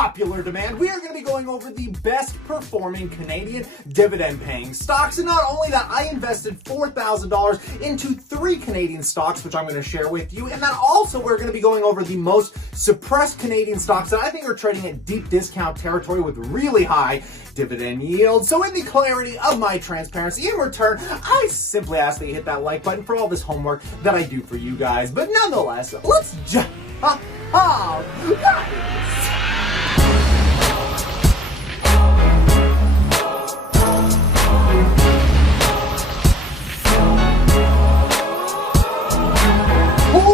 popular demand, we are going to be going over the best performing Canadian dividend paying stocks. And not only that, I invested $4,000 into 3 Canadian stocks, which I'm going to share with you. And then also we're going to be going over the most suppressed Canadian stocks that I think are trading at deep discount territory with really high dividend yield. So in the clarity of my transparency, in return, I simply ask that you hit that like button for all this homework that I do for you guys. But nonetheless, let's just...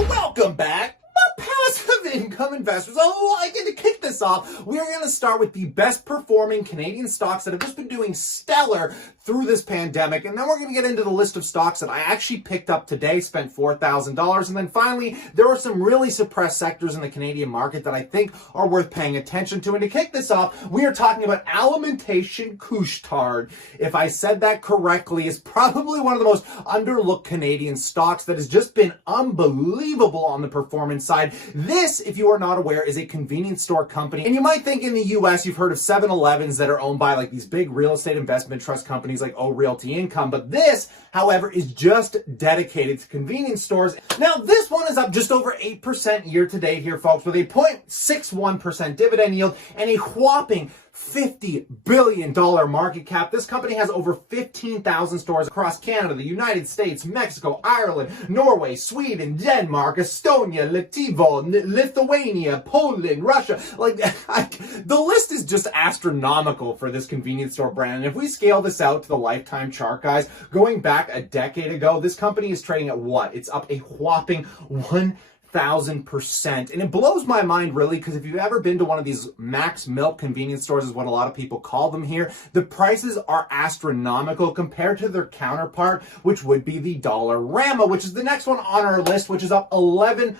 Welcome back, passive income investors. Oh, I get to kick this off. We're going to start with the best performing Canadian stocks that have just been doing stellar through this pandemic. And then we're going to get into the list of stocks that I actually picked up today, spent $4,000. And then finally, there are some really suppressed sectors in the Canadian market that I think are worth paying attention to. And to kick this off, we are talking about Alimentation Couche-Tard. If I said that correctly, is probably one of the most underlooked Canadian stocks that has just been unbelievable on the performance side. This, if you are not aware, is a convenience store company. And you might think in the US, you've heard of 7-Elevens that are owned by like these big real estate investment trust companies like Realty Income. But this, however, is just dedicated to convenience stores. Now, this one is up just over 8% year to date here, folks, with a 0.61% dividend yield and a whopping $50 billion market cap. This company has over 15,000 stores across Canada, the United States, Mexico, Ireland, Norway, Sweden, Denmark, Estonia, Lithuania, Poland, Russia. The list is just astronomical for this convenience store brand. And if we scale this out to the lifetime chart, guys, going back a decade ago, this company is trading at what? It's up a whopping 1,000%. And it blows my mind, really, because if you've ever been to one of these max milk convenience stores, is what a lot of people call them here, the prices are astronomical compared to their counterpart, which would be the Dollarama, which is the next one on our list, which is up 11%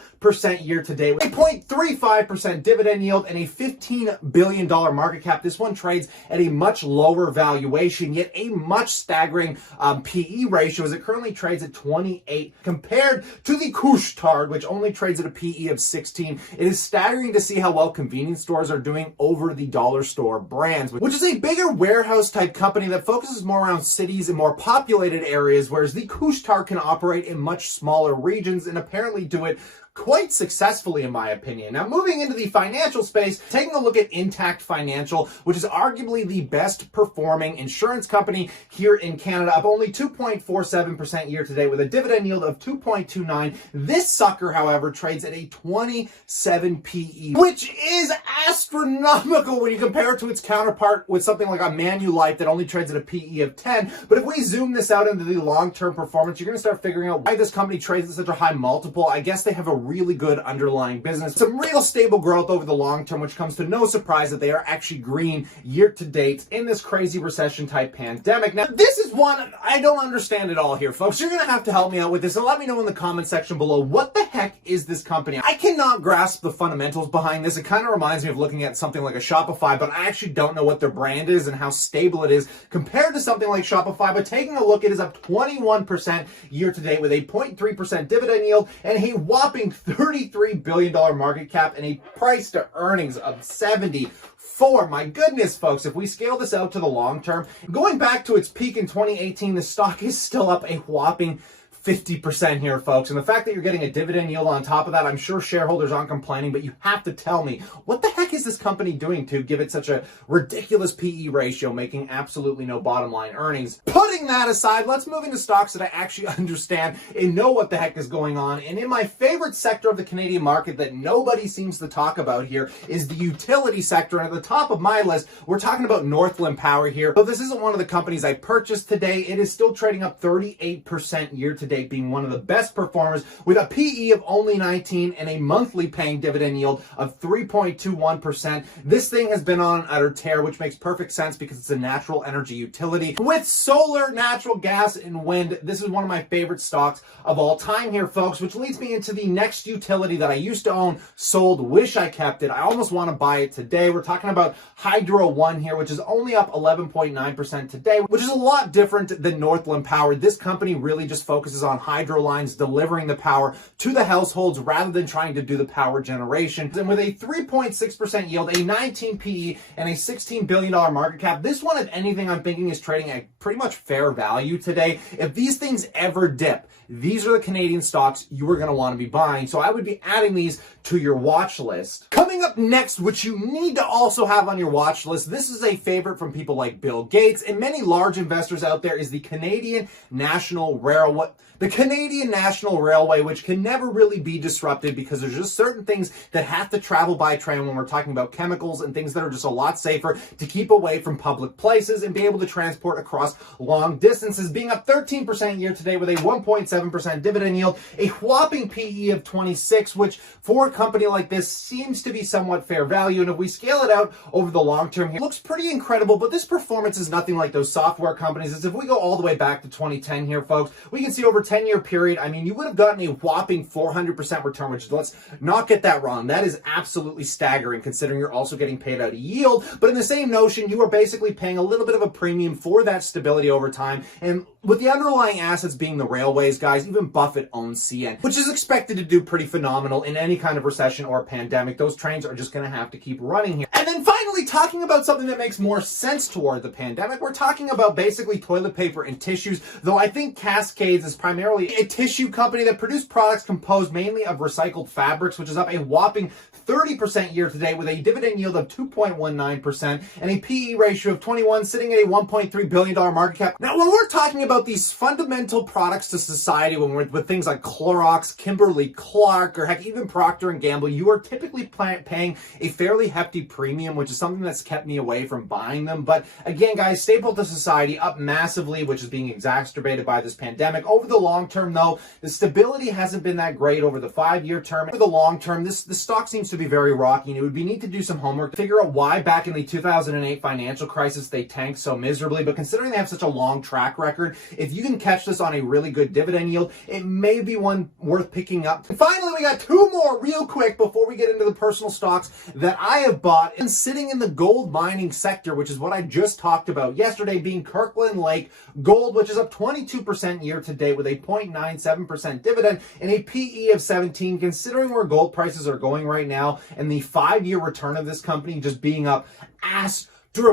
year to date with a 0.35% dividend yield and a $15 billion market cap. This one trades at a much lower valuation, yet a much staggering PE ratio, as it currently trades at 28 compared to the Couche-Tard, which only trades at a PE of 16. It is staggering to see how well convenience stores are doing over the dollar store brands, which is a bigger warehouse type company that focuses more around cities and more populated areas, whereas the Couche-Tard can operate in much smaller regions and apparently do it quite successfully, in my opinion. Now, moving into the financial space, taking a look at Intact Financial, which is arguably the best performing insurance company here in Canada, up only 2.47% year to date with a dividend yield of 2.29. This sucker, however, trades at a 27 PE, which is astronomical when you compare it to its counterpart with something like a Manulife that only trades at a PE of 10. But if we zoom this out into the long-term performance, you're going to start figuring out why this company trades at such a high multiple. I guess they have a really good underlying business, some real stable growth over the long term, which comes to no surprise that they are actually green year to date in this crazy recession type pandemic. Now, this is one I don't understand at all here, folks. You're gonna have to help me out with this and let me know in the comment section below, what the heck is this company? I cannot grasp the fundamentals behind this. It kind of reminds me of looking at something like a Shopify, but I actually don't know what their brand is and how stable it is compared to something like Shopify. But taking a look, it is up 21% year to date with a 0.3% dividend yield and a whopping $33 billion market cap and a price to earnings of 74. My goodness, folks, if we scale this out to the long term, going back to its peak in 2018, the stock is still up a whopping 50% here, folks. And the fact that you're getting a dividend yield on top of that, I'm sure shareholders aren't complaining, but you have to tell me, what the heck is this company doing to give it such a ridiculous PE ratio, making absolutely no bottom line earnings? Putting that aside, let's move into stocks that I actually understand and know what the heck is going on. And in my favorite sector of the Canadian market that nobody seems to talk about here is the utility sector. And at the top of my list, we're talking about Northland Power here. But this isn't one of the companies I purchased today. It is still trading up 38% year to date, being one of the best performers with a PE of only 19 and a monthly paying dividend yield of 3.21%. This thing has been on a tear, which makes perfect sense because it's a natural energy utility with solar, natural gas, and wind. This is one of my favorite stocks of all time here, folks, which leads me into the next utility that I used to own, sold, wish I kept it. I almost want to buy it today. We're talking about Hydro One here, which is only up 11.9% today, which is a lot different than Northland Power. This company really just focuses on hydro lines delivering the power to the households rather than trying to do the power generation. And with a 3.6% yield, a 19 PE, and a $16 billion market cap, this one, if anything, I'm thinking is trading at pretty much fair value today. If these things ever dip, these are the Canadian stocks you are going to want to be buying. So I would be adding these to your watch list. Coming up next, which you need to also have on your watch list, this is a favorite from people like Bill Gates and many large investors out there, is the Canadian National Railway. The Canadian National Railway, which can never really be disrupted because there's just certain things that have to travel by train when we're talking about chemicals and things that are just a lot safer to keep away from public places and be able to transport across long distances, being up 13% year to date with a 1.7% dividend yield, a whopping PE of 26, which for a company like this seems to be somewhat fair value. And if we scale it out over the long term here, it looks pretty incredible, but this performance is nothing like those software companies. As if we go all the way back to 2010 here, folks, we can see over 10-year period, I mean, you would have gotten a whopping 400% return, which, let's not get that wrong. That is absolutely staggering considering you're also getting paid out a yield. But in the same notion, you are basically paying a little bit of a premium for that stability over time. And with the underlying assets being the railways, guys, even Buffett owns CN, which is expected to do pretty phenomenal in any kind of recession or pandemic. Those trains are just going to have to keep running here. And then finally, talking about something that makes more sense toward the pandemic, we're talking about basically toilet paper and tissues, though I think Cascades is primarily a tissue company that produces products composed mainly of recycled fabrics, which is up a whopping 30% year to date with a dividend yield of 2.19% and a PE ratio of 21, sitting at a $1.3 billion market cap. Now, when we're talking about these fundamental products to society, when we're with things like Clorox, Kimberly-Clark, or heck, even Procter & Gamble, you are typically paying a fairly hefty premium, which is something that's kept me away from buying them. But again, guys, staple to society, up massively, which is being exacerbated by this pandemic. Over the long term, though, the stability hasn't been that great over the 5-year term. Over the long term, this stock seems to be very rocky, and it would be neat to do some homework to figure out why back in the 2008 financial crisis they tanked so miserably. But considering they have such a long track record, if you can catch this on a really good dividend yield, it may be one worth picking up. And finally, we got two more real quick before we get into the personal stocks that I have bought and sitting in the gold mining sector, which is what I just talked about yesterday, being Kirkland Lake Gold, which is up 22% year to date with a 0.97% dividend and a PE of 17, considering where gold prices are going right now and the 5-year return of this company just being up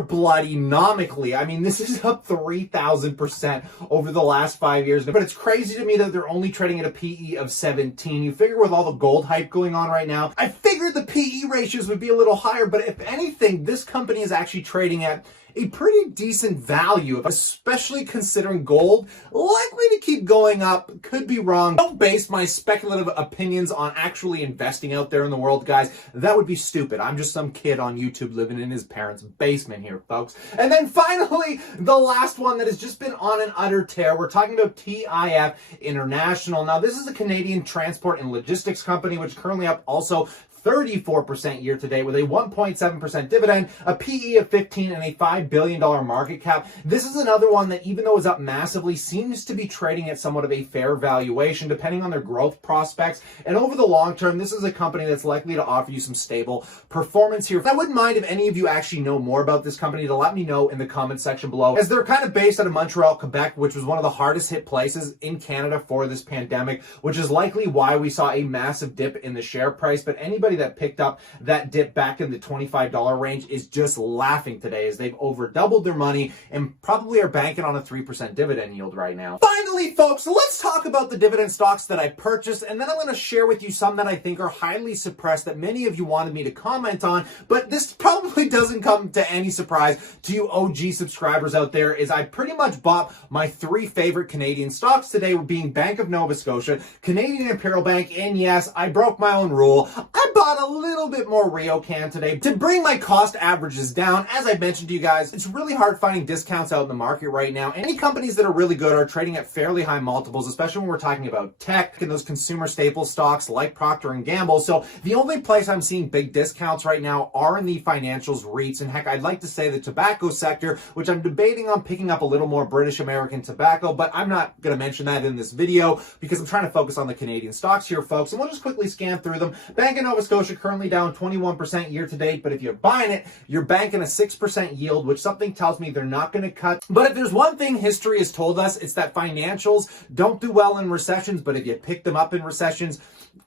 bloody-nomically. I mean, this is up 3,000% over the last 5 years. But it's crazy to me that they're only trading at a PE of 17. You figure with all the gold hype going on right now, I figured the PE ratios would be a little higher. But if anything, this company is actually trading at a pretty decent value, especially considering gold likely to keep going up. Could be wrong. Don't base my speculative opinions on actually investing out there in the world, guys. That would be stupid. I'm just some kid on YouTube living in his parents' basement here, folks. And then finally, the last one that has just been on an utter tear. We're talking about TIF International. Now, this is a Canadian transport and logistics company, which is currently up also 34% year to date with a 1.7% dividend, a PE of 15, and a $5 billion market cap. This is another one that, even though it's up massively, seems to be trading at somewhat of a fair valuation depending on their growth prospects. And over the long term, this is a company that's likely to offer you some stable performance here. I wouldn't mind if any of you actually know more about this company to let me know in the comments section below, as they're kind of based out of Montreal, Quebec, which was one of the hardest hit places in Canada for this pandemic, which is likely why we saw a massive dip in the share price. But anybody that picked up that dip back in the $25 range is just laughing today, as they've over doubled their money and probably are banking on a 3% dividend yield right now. Finally, folks, let's talk about the dividend stocks that I purchased, and then I'm going to share with you some that I think are highly suppressed that many of you wanted me to comment on. But this probably doesn't come to any surprise to you OG subscribers out there, is I pretty much bought my 3 favorite Canadian stocks today, being Bank of Nova Scotia, Canadian Imperial Bank, and yes, I broke my own rule. I bought a little bit more RioCan today to bring my cost averages down. As I mentioned to you guys, it's really hard finding discounts out in the market right now. Any companies that are really good are trading at fairly high multiples, especially when we're talking about tech and those consumer staple stocks like Procter & Gamble. So the only place I'm seeing big discounts right now are in the financials, REITs, and heck, I'd like to say the tobacco sector, which I'm debating on picking up a little more British American tobacco, but I'm not going to mention that in this video because I'm trying to focus on the Canadian stocks here, folks. And we'll just quickly scan through them. Bank of Nova Scotia currently down 21% year to date, but if you're buying it, you're banking a 6% yield, which something tells me they're not going to cut. But if there's one thing history has told us, it's that financials don't do well in recessions, but if you pick them up in recessions,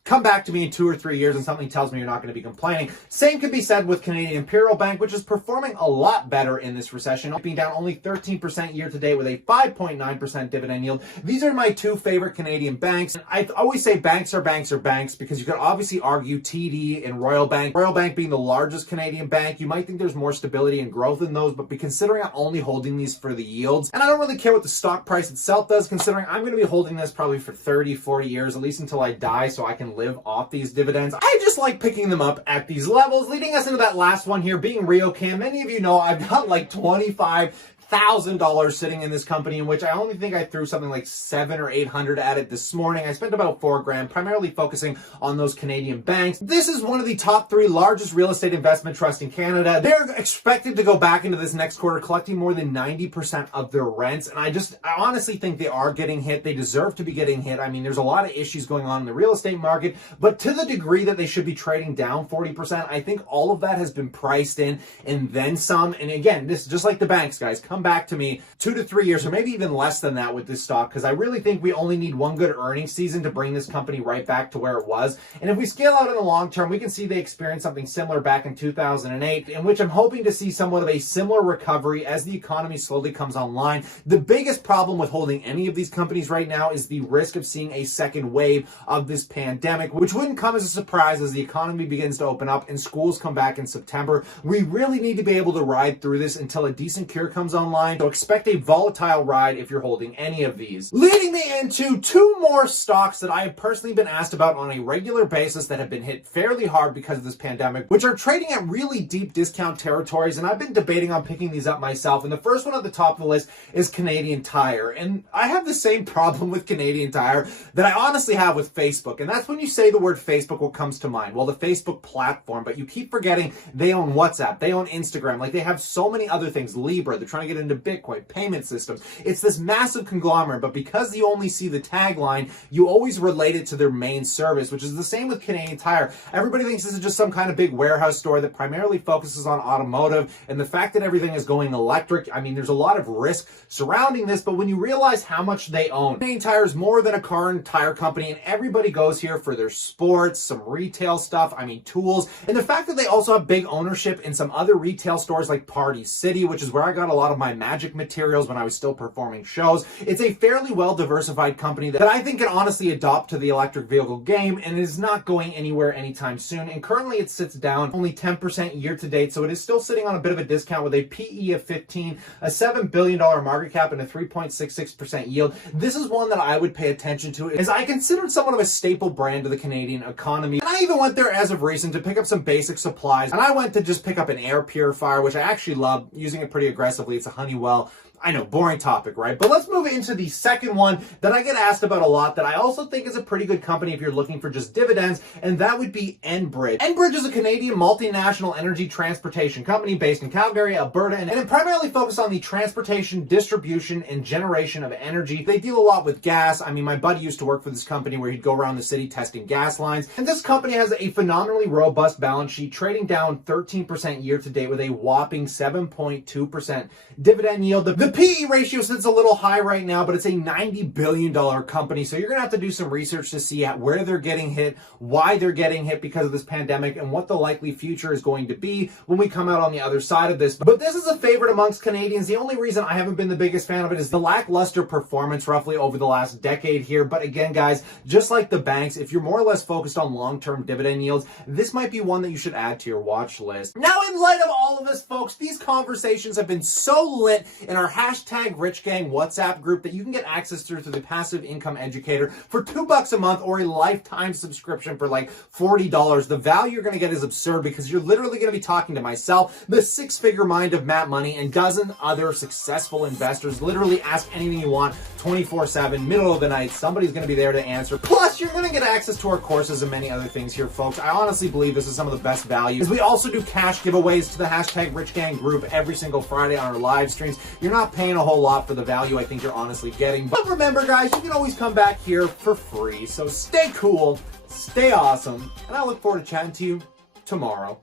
come back to me in 2 or 3 years and something tells me you're not going to be complaining. Same could be said with Canadian Imperial Bank, which is performing a lot better in this recession, being down only 13% year to date with a 5.9% dividend yield. These are my two favorite Canadian banks. I always say banks are banks are banks because you could obviously argue TD and Royal Bank. Royal Bank being the largest Canadian bank, you might think there's more stability and growth in those, but considering I'm only holding these for the yields, and I don't really care what the stock price itself does, considering I'm going to be holding this probably for 30, 40 years, at least until I die, so I can live off these dividends. I just like picking them up at these levels, leading us into that last one here being RioCan. Many of you know I've got like $25,000 sitting in this company, in which I only think I threw something like $700 or $800 at it this morning. I spent about $4,000, primarily focusing on those Canadian banks. This is one of the top 3 largest real estate investment trusts in Canada. They're expected to go back into this next quarter collecting more than 90% of their rents, and I honestly think they are getting hit. They deserve to be getting hit. I mean, there's a lot of issues going on in the real estate market, but to the degree that they should be trading down 40%, I think all of that has been priced in and then some. And again, this just like the banks, guys, come back to me 2 to 3 years or maybe even less than that with this stock, because I really think we only need one good earnings season to bring this company right back to where it was. And if we scale out in the long term, we can see they experienced something similar back in 2008, in which I'm hoping to see somewhat of a similar recovery as the economy slowly comes online. The biggest problem with holding any of these companies right now is the risk of seeing a second wave of this pandemic, which wouldn't come as a surprise as the economy begins to open up and schools come back in September. We really need to be able to ride through this until a decent cure comes online. So expect a volatile ride if you're holding any of these. Leading me into 2 more stocks that I have personally been asked about on a regular basis that have been hit fairly hard because of this pandemic, which are trading at really deep discount territories, and I've been debating on picking these up myself. And the first one at the top of the list is Canadian Tire. And I have the same problem with Canadian Tire that I honestly have with Facebook, and that's when you say the word Facebook, what comes to mind? Well, the Facebook platform, but you keep forgetting they own WhatsApp, they own Instagram, like they have so many other things, Libra, they're trying to get into Bitcoin, payment systems. It's this massive conglomerate, but because you only see the tagline, you always relate it to their main service, which is the same with Canadian Tire. Everybody thinks this is just some kind of big warehouse store that primarily focuses on automotive, and the fact that everything is going electric, I mean, there's a lot of risk surrounding this, but when you realize how much they own, Canadian Tire is more than a car and tire company, and everybody goes here for their sports, some retail stuff, I mean, tools, and the fact that they also have big ownership in some other retail stores like Party City, which is where I got a lot of my magic materials when I was still performing shows. It's a fairly well-diversified company that I think can honestly adopt to the electric vehicle game and is not going anywhere anytime soon. And currently it sits down only 10% year to date, so it is still sitting on a bit of a discount with a PE of 15, a $7 billion market cap, and a 3.66% yield. This is one that I would pay attention to, as I considered somewhat of a staple brand of the Canadian economy. And I even went there as of recent to pick up some basic supplies, and I went to just pick up an air purifier, which I actually love, using it pretty aggressively. It's a Honeywell. I know, boring topic, right? But let's move into the second one that I get asked about a lot that I also think is a pretty good company if you're looking for just dividends, and that would be Enbridge. Enbridge is a Canadian multinational energy transportation company based in Calgary, Alberta, and it primarily focuses on the transportation, distribution, and generation of energy. They deal a lot with gas. I mean, my buddy used to work for this company where he'd go around the city testing gas lines, and this company has a phenomenally robust balance sheet, trading down 13% year to date with a whopping 7.2% dividend yield. The PE ratio sits a little high right now, but it's a $90 billion company. So you're going to have to do some research to see where they're getting hit, why they're getting hit because of this pandemic, and what the likely future is going to be when we come out on the other side of this. But this is a favorite amongst Canadians. The only reason I haven't been the biggest fan of it is the lackluster performance roughly over the last decade here. But again, guys, just like the banks, if you're more or less focused on long-term dividend yields, this might be one that you should add to your watch list. Now, in light of all of this, folks, these conversations have been so lit in our #RichGang WhatsApp group that you can get access through the Passive Income Educator for $2 a month or a lifetime subscription for like $40. The value you're going to get is absurd because you're literally going to be talking to myself, the six-figure mind of Matt Money, and dozen other successful investors. Literally ask anything you want 24/7, middle of the night. Somebody's going to be there to answer. Plus, you're going to get access to our courses and many other things here, folks. I honestly believe this is some of the best value. We also do cash giveaways to the #RichGang group every single Friday on our live streams. You're not not paying a whole lot for the value I think you're honestly getting. But remember, guys, you can always come back here for free. So stay cool, stay awesome, and I look forward to chatting to you tomorrow.